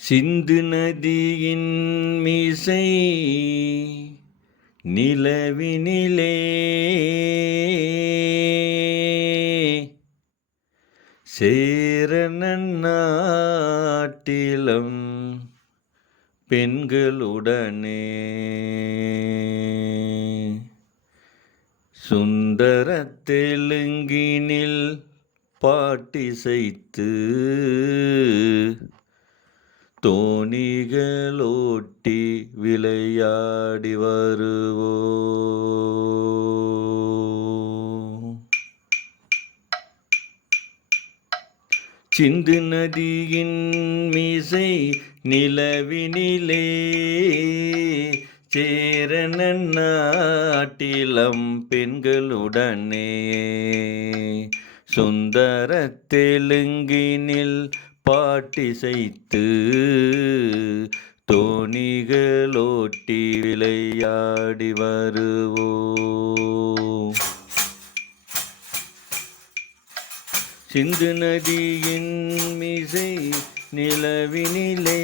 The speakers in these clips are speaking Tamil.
சிந்து நதியின் மீசை நிலவினிலே சேரண நாட்டிலம் பெண்களுடனே சுந்தர தெலுங்கினில் பாட்டிசைத்து தோணிகளோட்டி விளையாடி வருவோம். சிந்து நதியின் மீசை நிலவினிலே சேரண நாட்டிலம் பெண்களுடனே சுந்தர தெலுங்கினில் பாட்டிசைத்து தோணிகளோட்டி விளையாடி வருவோம். சிந்து நதியின் மீசை நிலவினிலே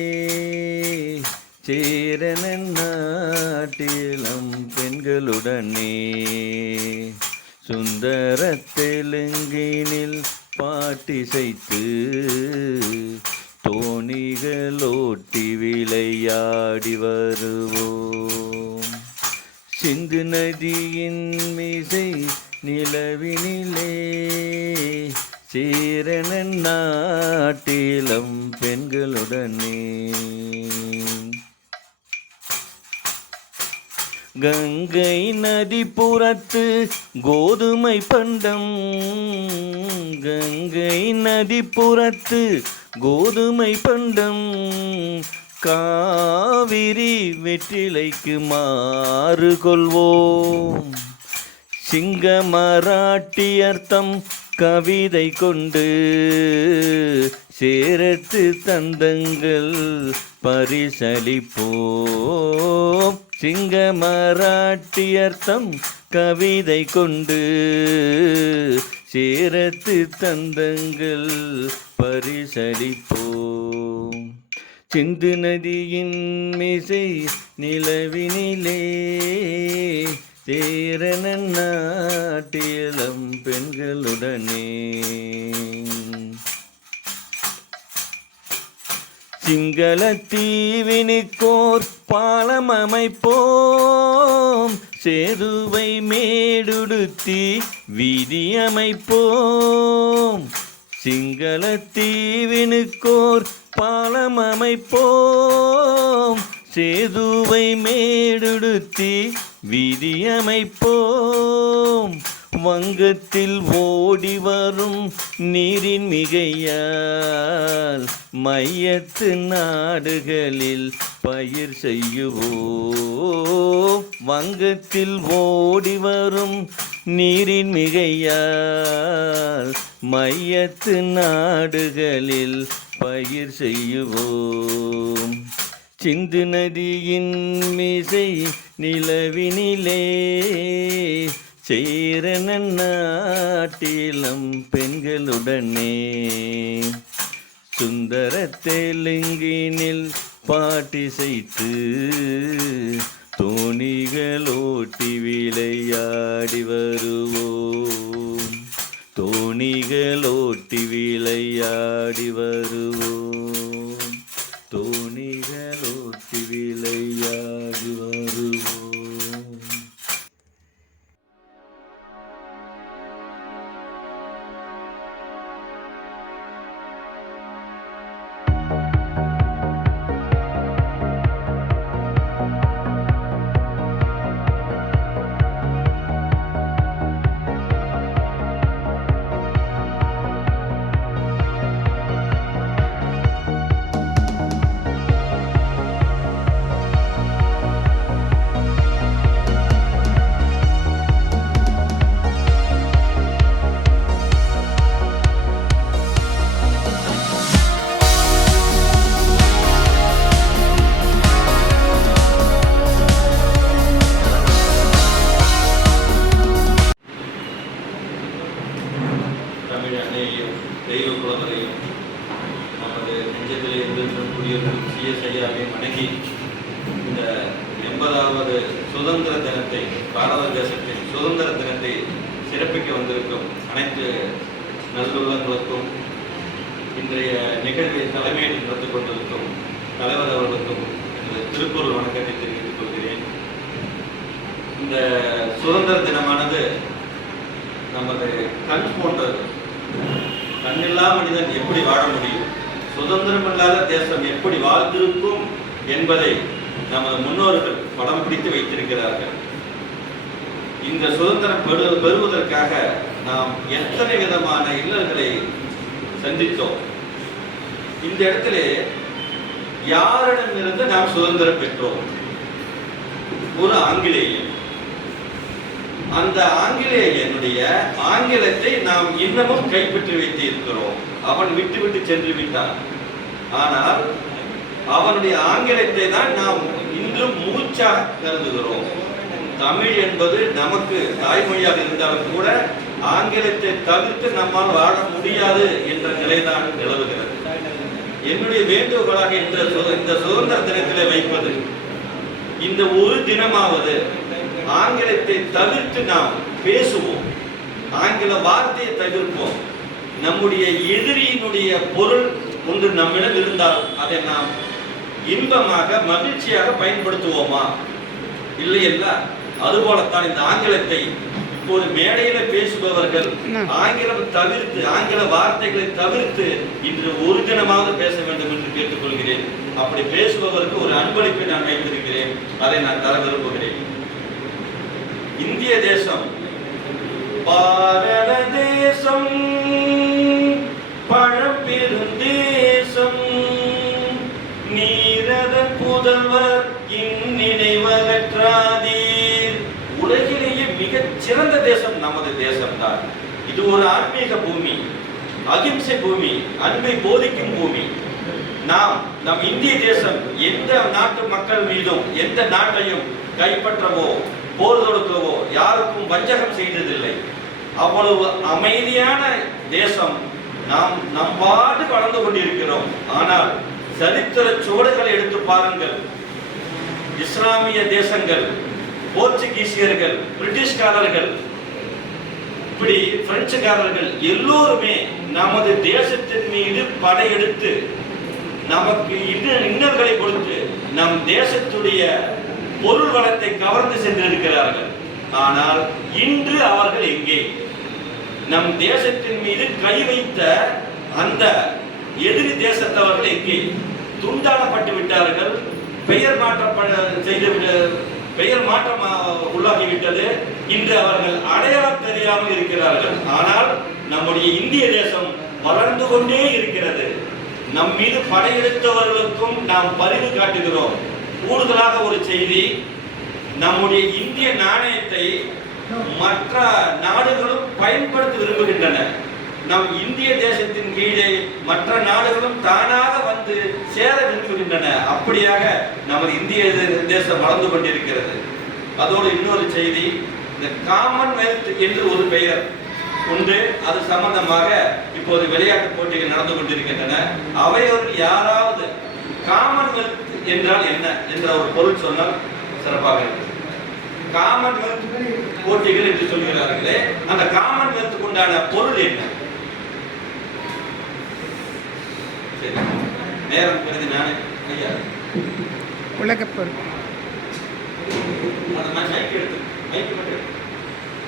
சேரண நாட்டிலம் பெண்களுடனே சுந்தர தெலுங்கினில் பாட்டிசைத்து தோணிகளோட்டி விளையாடி வருவோம். சிந்து நதியின் மீசை நிலவினிலே சேரண நாட்டிலம் பெண்களுடனே கங்கை நதி புறத்து கோதுமை பண்டம் கங்கை நதி புறத்து கோதுமை பண்டம் காவிரி வெற்றிலைக்கு மாறு கொள்வோம். சிங்க மராட்டியர்த்தம் கவிதை கொண்டு சேரத்து தந்தங்கள் பரிசளிப்போம். சிங்க மராட்டியர்த்தம் கவிதை கொண்டு சேரத்து தந்தங்கள் பரிசளிப்போம். சிந்து நதியின் மீசை நிலவினிலே சேரண நாட்டிலம் பெண்களுடனே சிங்கள தீவினுக்கோர் பாலம் அமைப்போம். சேதுவை மேடுடுத்தி வீதி அமைப்போம். சிங்கள தீவினுக்கோர் பாலம் அமைப்போம். சேதுவை மேடுடுத்தி வீதி அமைப்போம். வங்கத்தில் ஓடி வரும் நீரின் மிகையால் மையத்து நாடுகளில் பயிர் செய்யுவோம். வங்கத்தில் ஓடி வரும் நீரின் மிகையால் மையத்து நாடுகளில் பயிர் செய்யுவோம். சிந்து நதியின் மீசை நிலவினிலே சேரண நாட்டிலம் பெண்களுடனே சுந்தர தெலுங்கினில் பாட்டிசைத்து தோணிகளோட்டி விளையாடி வருவோம். தோணிகளோட்டி விளையாடி வருவோம். தோணிகளோட்டி விளையாடி வருவோம். வந்திருக்கும் குடியரசு சிஎஸ்ஐயாவை வணங்கி இந்த 80வது சுதந்திர தினத்தை, பாரத தேசத்தின் சுதந்திர தினத்தை சிறப்பிக்க வந்திருக்கும் அனைத்து நல்லுள்ளங்களுக்கும், இன்றைய நிகழ்வை தலைமையில் நடந்து கொண்டிருக்கும் தலைவர் அவர்களுக்கும் எனது திருக்குறள் வணக்கத்தை தெரிவித்துக் கொள்கிறேன். இந்த சுதந்திர தினமானது நமது கண் போன்றது. கண்ணில்லா மனிதன் எப்படி வாழ முடியும், சுதந்திரம் இல்லாத தேசம் எப்படி வாழ்ந்திருக்கும் என்பதை நமது முன்னோர்கள் படம் பிடித்து வைத்திருக்கிறார்கள். இந்த சுதந்திரம் பெறுவதற்காக நாம் எத்தனை விதமான இல்லல்களை சந்தித்தோம். இந்த இடத்துல யாரிடமிருந்து நாம் சுதந்திரம் பெற்றோம்? ஒரு ஆங்கிலேயன். அந்த ஆங்கிலேயனுடைய ஆங்கிலத்தை நாம் இன்னமும் கைப்பற்றி வைத்து இருக்கிறோம். அவன் விட்டு சென்று விட்டான். ஆனால் அவனுடைய ஆங்கிலத்தை தான் நாம் இன்றும் மூச்சாக கருதுகிறோம். தமிழ் என்பது நமக்கு தாய்மொழியாக இருந்தாலும் கூட ஆங்கிலத்தை தவிர்த்து நம்மால் வாழ முடியாது என்ற நிலைதான் நிலவுகிறது. என்னுடைய வேண்டுகோளாக இந்த சுதந்திர தினத்திலே வைப்பது, இந்த ஒரு தினமாவது ஆங்கிலத்தை தவிர்த்து நாம் பேசுவோம், ஆங்கில வார்த்தையை தவிர்ப்போம். நம்முடைய எதிரியினுடைய பொருள் ஒன்று நம்மிடம் இருந்தால் அதை நாம் இன்பமாக மகிழ்ச்சியாக பயன்படுத்துவோமா? இல்லையல்ல. அதுபோலத்தான் இந்த ஆங்கிலத்தை இப்போது மேடையில பேசுபவர்கள் ஆங்கிலம் தவிர்த்து, ஆங்கில வார்த்தைகளை தவிர்த்து இன்று ஒரு தினமாவது பேச வேண்டும் என்று கேட்டுக்கொள்கிறேன். அப்படி பேசுபவருக்கு ஒரு அன்பளிப்பை நான் வைத்திருக்கிறேன், அதை நான் தர விரும்புகிறேன். இந்திய தேசம் பாரத தேசம் பழம்பெரும் தேசம், நீரத புதல்வர் இந்நினைவகற்றாதீர். உலகிலேயே மிகச் சிறந்த தேசம் நமது தேசம்தான். இது ஒரு ஆன்மீக பூமி, அகிம்சை பூமி, அன்பை போதிக்கும் பூமி. நம் இந்திய தேசம் எந்த நாட்டு மக்கள் மீதும் எந்த நாட்டையும் கைப்பற்றவோ போர் தொடுக்கவோ யாருக்கும் வஞ்சகம் செய்ததில்லை. அவ்வளவு அமைதியான தேசம். நாம் நம்பாடு வளர்ந்து கொண்டிருக்கிறோம். ஆனால் சரித்திர சுவடுகளை எடுத்து பாருங்கள். இஸ்லாமிய தேசங்கள், போர்ச்சுகீசியர்கள், பிரிட்டிஷ்காரர்கள், இப்படி பிரெஞ்சுக்காரர்கள் எல்லோருமே நமது தேசத்தின் மீது படையெடுத்து நமக்கு இன்னல்களை கொடுத்து நம் தேசத்துடைய பொருள் வளத்தை கவர்ந்து சென்றிருக்கிறார்கள். ஆனால் இன்று அவர்கள் எங்கே? நம் தேசத்தின் மீது கை வைத்த அந்த எதிரி தேசத்தவர்கள் எங்கே? துண்டாடப்பட்டு விட்டார்கள். பெயர் மாற்றம் உள்ளாகிவிட்டது. இன்று அவர்கள் அடையாளம் தெரியாமல் இருக்கிறார்கள். ஆனால் நம்முடைய இந்திய தேசம் வளர்ந்து கொண்டே இருக்கிறது. நம் மீது படையெடுத்தவர்களுக்கும் நாம் பரிவு காட்டுகிறோம். கூடுதலாக ஒரு செய்தி, நம்முடைய இந்திய நாணயத்தை மற்ற நாடுகளும் பயன்படுத்த விரும்புகின்றன. நம் இந்திய தேசத்தின் கீழே மற்ற நாடுகளும் தானாக வந்து சேர விரும்புகின்றன. அப்படியாக நமது இந்திய தேசம் வளர்ந்து கொண்டிருக்கிறது. அதோடு இன்னொரு செய்தி, இந்த காமன்வெல்த் என்று ஒரு பெயர் உண்டு. அது சம்பந்தமாக இப்போது விளையாட்டு போட்டிகள் நடந்து கொண்டிருக்கின்றன. அவையோர்கள் யாராவது காமன்வெல்த் என்றால் என்ன என்ற ஒரு பொருள் சொன்னால் சிறப்பாக இருக்கும். காமன்வெல்த் போட்டிகள் என்று சொல்கிறார்களே, அந்த காமன்வெல்த்துக்கு உண்டான பொருள் என்ன? சரி, நேரம் கருதி நானே ஐயா உலகப்பொருள் அந்த மாதிரி மைக் எடுத்து மைக் மட்டும்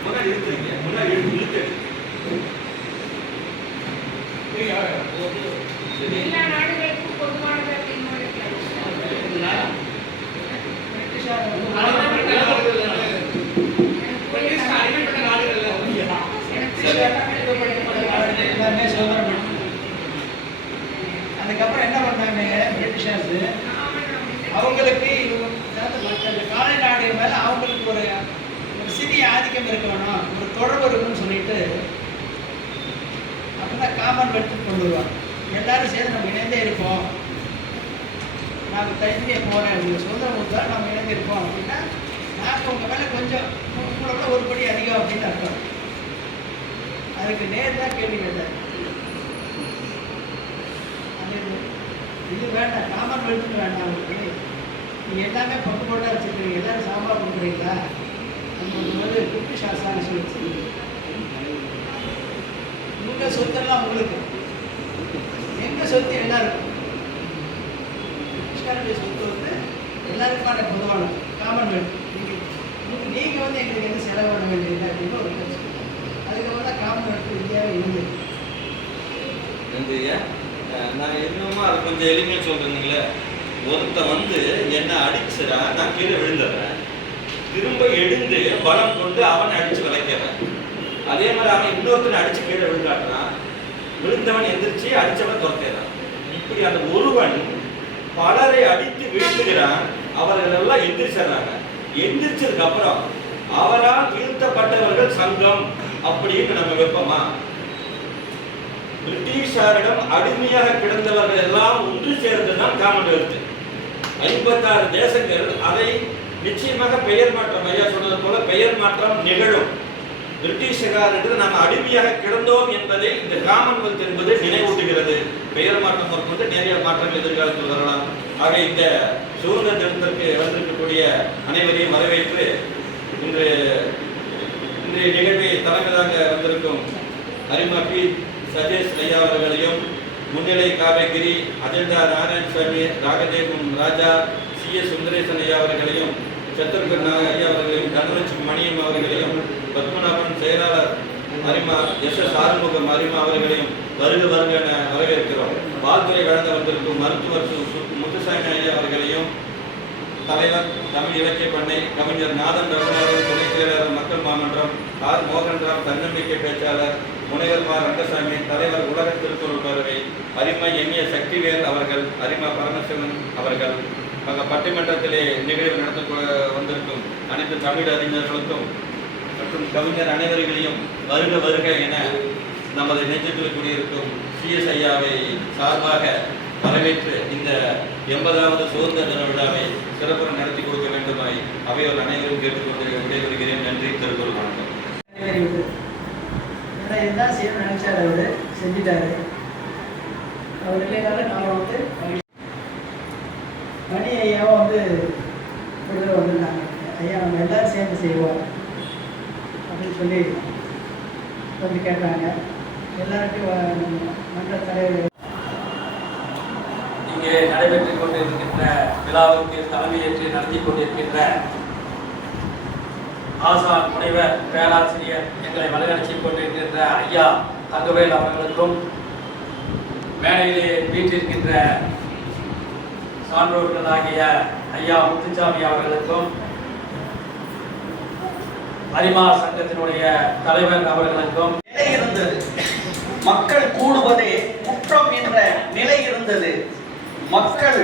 முன்னாடி இழுத்துறீங்க, முன்னாடி இழுத்து எல்லா நாடுகளுக்கும் பொதுவானது அப்படின்னு அதுக்கப்புறம் என்ன பண்ணாங்க பிரிட்டிஷர்ஸ், அவங்களுக்கு காலை நாடு மேல அவங்களுக்கு ஒரு சிறிய ஆதிக்கம் இருக்க வேணும், ஒரு தொடர்பு இருக்குன்னு சொல்லிட்டு அப்பதான் காமன்வெல்த் கொண்டு வருவாங்க. எல்லாரும் சேர்ந்து நம்ம இணைந்தே இருப்போம், நாங்கள் தனித்தனியே போகிறேன், உங்கள் சுதந்திரம் கொடுத்தா நம்ம இணைந்திருப்போம் அப்படின்னா நாங்கள் உங்கள் மேலே கொஞ்சம் உங்களோட ஒரு படி அதிகம் அப்படின்னு அர்த்தம். அதுக்கு நேர் தான் கேள்வி கேட்டார். இது வேண்டாம், காமன்வெல்த் வேண்டாம் உங்களுக்கு. நீங்கள் எல்லாமே பங்கு போட்டால் வச்சுருக்கீங்க, எல்லோரும் சாம்பார் கொடுக்குறீங்களா? நம்மளுக்கு வந்து பிரிட்டிஷ் அரசாங்கம் சொல்லி உங்கள் சொத்தெல்லாம் உங்களுக்கு, எங்கள் சொத்து எல்லாருக்கும். பிரிட்டிஷ்காரனுடைய சொத்து வந்து எல்லாருக்குமான பொதுவானது, காமன்வெல்த். நீங்கள் வந்து எங்களுக்கு எந்த செலவு பண்ண வேண்டியதில்லை அப்படின்னு ஒரு பிரச்சனை. அதுக்கப்புறம் தான் காமன்வெல்த் இந்தியாவே இருந்தது. நான் என்னமோ அது கொஞ்சம் எளிமையாக சொல்கிறீங்களே, ஒருத்தன் வந்து என்னை அடிச்சுடா, நான் கீழே விழுந்துடுறேன், திரும்ப எழுந்து பலம் கொண்டு அவனை அடித்து விளைக்கிறேன். அதே மாதிரி அவன் இன்னொருத்தனை அடித்து கீழே விழுந்தாட்டான், விழுந்தவன் எந்திரிச்சு அடித்தவன் துரத்திடுறான். இப்படி அந்த ஒருவன் பலரை அடித்து வீழ்த்துகிறான், அவர்கள் எல்லாம் எந்திரிச்சிடுறாங்க. எந்திரிச்சதுக்கு அப்புறம் அவரால் வீழ்த்தப்பட்டவர்கள் சங்கம் அப்படின்னு நம்ம வைப்போமா? பிரிட்டிஷாரிடம் அடிமையாக கிடந்தவர்கள் எல்லாம் ஒன்று சேர்ந்துதான் காமன்வெல்த். 56 தேசங்கள். அதை நிச்சயமாக பெயர் மாற்றம், ஐயா சொன்னது போல பெயர் மாற்றம் நிகழும். பிரிட்டிஷாரிடம் நாம் அடிமையாக கிடந்தோம் என்பதை இந்த காமன்வெல்த் என்பது நினைவூட்டுகிறது. பெயர் மாற்றம் வந்து நிறைய மாற்றங்கள் எதிர்காலத்தில் வரலாம். ஆக இந்த சுதந்திர தினத்திற்கு வந்திருக்கக்கூடிய அனைவரையும் வரவேற்று இன்றைய நிகழ்வை தலைமையாக வந்திருக்கும் அரிமா பி சதீஷ் ஐயா அவர்களையும், முன்னிலை காவேகிரி, அஜெண்டா நாராயணசாமி, ராகதேவம் ராஜா, CS சுந்தரேசன் ஐயா அவர்களையும், சத்ருகன் ஐயா அவர்களையும், தனலட்சுமி மணியம் அவர்களையும், பத்மநாபன் செயலாளர் அரிமா SS ஆறுமுகம் அரிமா அவர்களையும் வருக வருக என வரவேற்கிறோம். வாழ்த்துறை வழங்க வந்திருக்கும் மருத்துவர் முத்துசாமி ஐயா அவர்களையும், தலைவர் தமிழ் இலக்கிய பண்ணை கவிஞர் நாதன் ரகுநாதன், துணைச் செயலாளர் மக்கள் மாமன்றம் R மோகன்ராவ், தன்னம்பிக்கை பேச்சாளர் முனைவர் ரங்கசாமி, தலைவர் உலக திருக்குறள் பேரவை அரிமா எண்ணிய சக்திவேல் அவர்கள், அரிமா பரமசிவன் அவர்கள், பட்டிமன்றத்திலே நிகழ்வு நடத்த வந்திருக்கும் அனைத்து தமிழ் அறிஞர்களுக்கும் மற்றும் கவிஞர் அனைவர்களையும் வருக வருக என நமது நெஞ்சத்தில் கூடியிருக்கும் CS ஐயாவை சார்பாக வரவேற்று இந்த 80வது சுதந்திர தின விழாவை சிறப்புற நடத்தி கொடுக்க வேண்டுமாய் அவையோர் அனைவரும் கேட்டுக்கொண்டு விடைபெறுகிறேன். நன்றி. திருக்குறள் வணக்கம். ஏன்னா என்ன செய்ய நினைச்சாரு, அவரு செஞ்சுட்டாரு. அவர் இல்லைனால நான் வந்து மணி ஐயாவும் வந்து ஒரு வந்துருந்தாங்க. ஐயா நம்ம எல்லாரும் சேர்ந்து செய்வோம் அப்படின்னு சொல்லி வந்து கேட்டாங்க. எல்லாருக்கும் மன்ற தலைவர் இங்கே நடைபெற்றுக் கொண்டிருக்கின்ற விழாவுக்கு தலைமையேற்று நடத்தி கொண்டிருக்கின்ற ஆசான் முனைவர் பேராசிரியர் எங்களை வழிநடத்திக் கொண்டிருக்கின்ற ஐயா தங்கவேல் அவர்களுக்கும், மேடையிலே வீற்றிருக்கின்ற சான்றோர்களாகிய ஐயா முத்துசாமி அவர்களுக்கும், அரிமா சங்கத்தினுடைய தலைவர் அவர்களுக்கும் நிலை இருந்தது. மக்கள் கூடுவதே குற்றம் என்ற நிலை இருந்தது. மக்கள்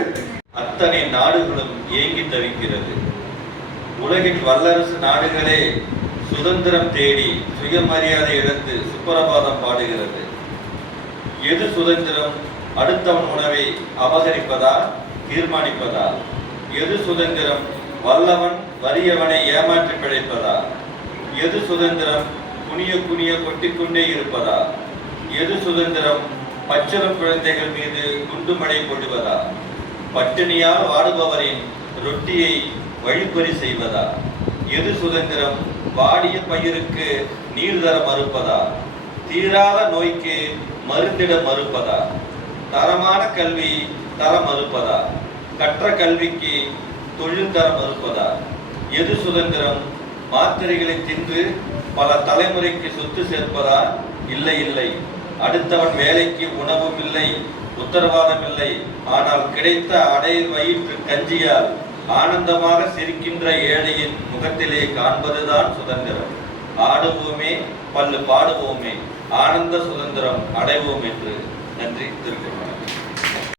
அத்தனை நாடுகளும் ஏங்கி தவிக்கிறது. உலகின் வல்லரசு நாடுகளே சுதந்திரம் தேடி சுயமரியாதை இழந்து சுப்பிரபாதம் பாடுகிறது. எது சுதந்திரம்? அடுத்தவன் உணவை அபகரிப்பதா, தீர்மானிப்பதா? எது சுதந்திரம்? வல்லவன் வறியவனை ஏமாற்றி பிழைப்பதா? எது சுதந்திரம்? குனிய குனிய கொட்டிக்கொண்டே இருப்பதா? எது சுதந்திரம்? பச்சிளம் குழந்தைகள் மீது குண்டுமழை போடுவதா? பட்டினியால் வாடுபவரின் ரொட்டியை வழிப்பறி செய்வதா? எது சுதந்திரம்? வாடிய பயிருக்கு நீர் தர மறுப்பதா? தீராத நோய்க்கு மருந்திட மறுப்பதா? தரமான கல்வி தர மறுப்பதா? கற்ற கல்விக்கு தொழில் தர மறுப்பதா? எது சுதந்திரம்? மாத்திரைகளை தின்று பல தலைமுறைக்கு சொத்து சேர்ப்பதா? இல்லை இல்லை. அடுத்தவன் வேலைக்கு உணவும் இல்லை, உத்தரவாதம் இல்லை. ஆனால் கிடைத்த அடை வயிற்று கஞ்சியால் ஆனந்தமாக சிரிக்கின்ற ஏழையின் முகத்திலே காண்பதுதான் சுதந்திரம். ஆடுவோமே, பல்லு பாடுவோமே, ஆனந்த சுதந்திரம் அடைவோம் என்று. நன்றி. திருக்குறள்.